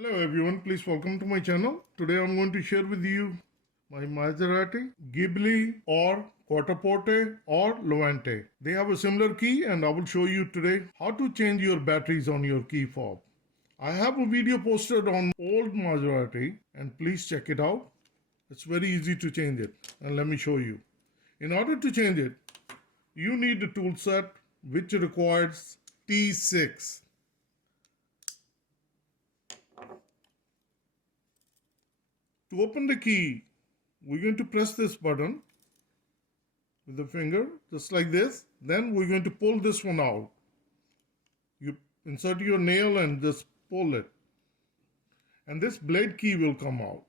Hello everyone, please welcome to my channel. Today I'm going to share with you my Maserati Ghibli or Quattroporte or Levante. They have a similar key and I will show you today how to change your batteries on your key fob. I have a video posted on old Maserati and please check it out. It's very easy to change it and let me show you. In order to change it, you need a tool set which requires T6. To open the key, we're going to press this button with the finger, just like this. Then we're going to pull this one out. You insert your nail and just pull it. And this blade key will come out.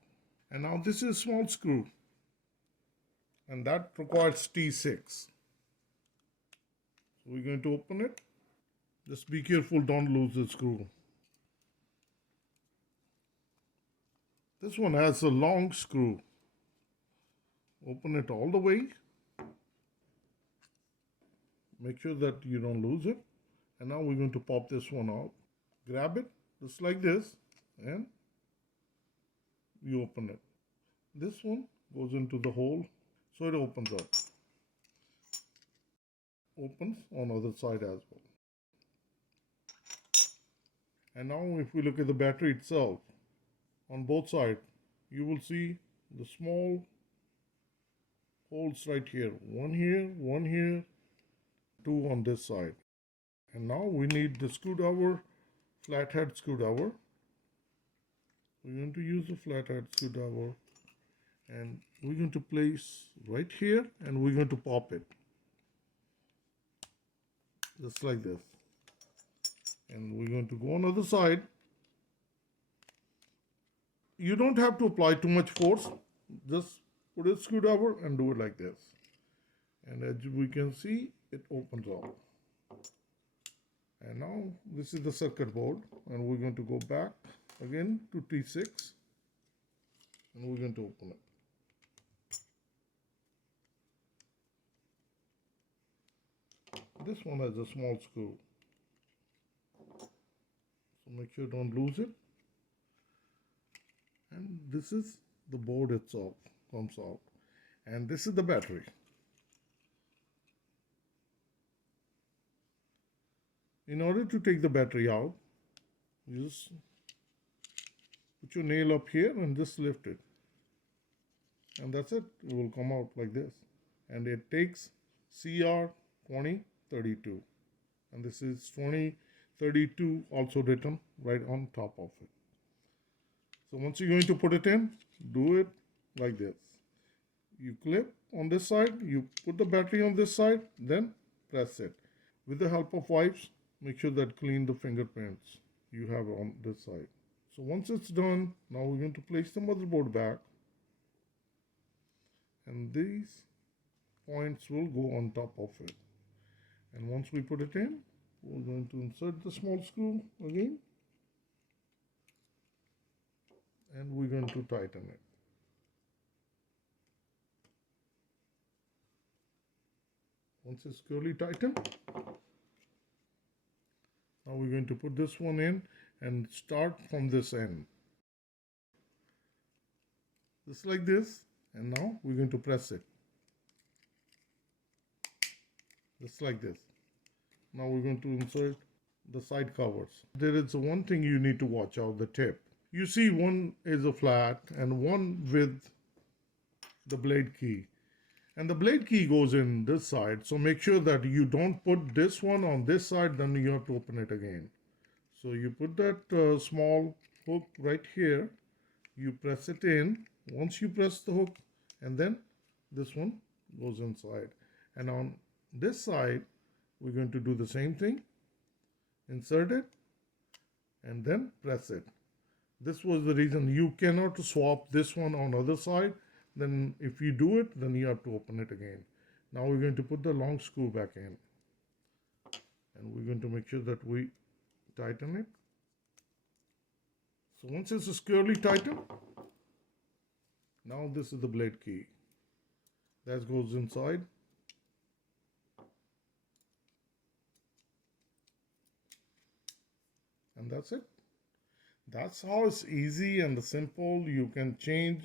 And now this is a small screw. And that requires T6. So we're going to open it. Just be careful, don't lose the screw. This one has a long screw. Open it all the way. Make sure that you don't lose it. And now we're going to pop this one out. Grab it just like this and you open it. This one goes into the hole so it opens up. Opens on the other side as well. And now if we look at the battery itself, on both sides, you will see the small holes right here. One here, two on this side. And now we need the screwdriver, flathead screwdriver. We're going to use the flathead screwdriver and we're going to place right here and we're going to pop it. Just like this. And we're going to go on the other side. You don't have to apply too much force. Just put a screwdriver and do it like this. And as we can see, it opens up. And now this is the circuit board. And we're going to go back again to T6. And we're going to open it. This one has a small screw. So make sure don't lose it. And this is the board itself comes out. And this is the battery. In order to take the battery out, you just put your nail up here and just lift it. And that's it. It will come out like this. And it takes CR2032. And this is 2032 also written right on top of it. So once you're going to put it in, do it like this. You clip on this side, you put the battery on this side, then press it. With the help of wipes, make sure that clean the fingerprints you have on this side. So once it's done, now we're going to place the motherboard back. And these points will go on top of it. And once we put it in, we're going to insert the small screw again. And we're going to tighten it. Once it's securely tightened, now we're going to put this one in and start from this end. Just like this. And now we're going to press it. Just like this. Now we're going to insert the side covers. There is one thing you need to watch out, the tip. You see one is a flat and one with the blade key. And the blade key goes in this side. So make sure that you don't put this one on this side, then you have to open it again. So you put that small hook right here. You press it in. Once you press the hook, and then this one goes inside. And on this side, we're going to do the same thing. Insert it and then press it. This was the reason you cannot swap this one on other side. Then if you do it, then you have to open it again. Now we're going to put the long screw back in. And we're going to make sure that we tighten it. So once it's securely tightened, now this is the blade key. That goes inside. And that's it. That's how it's easy and simple. You can change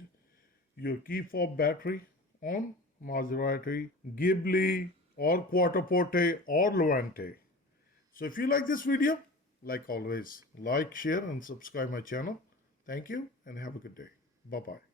your Keyfob battery on Maserati Ghibli or Quattroporte or Levante. So if you like this video, like always, like, share and subscribe my channel. Thank you and have a good day. Bye-bye.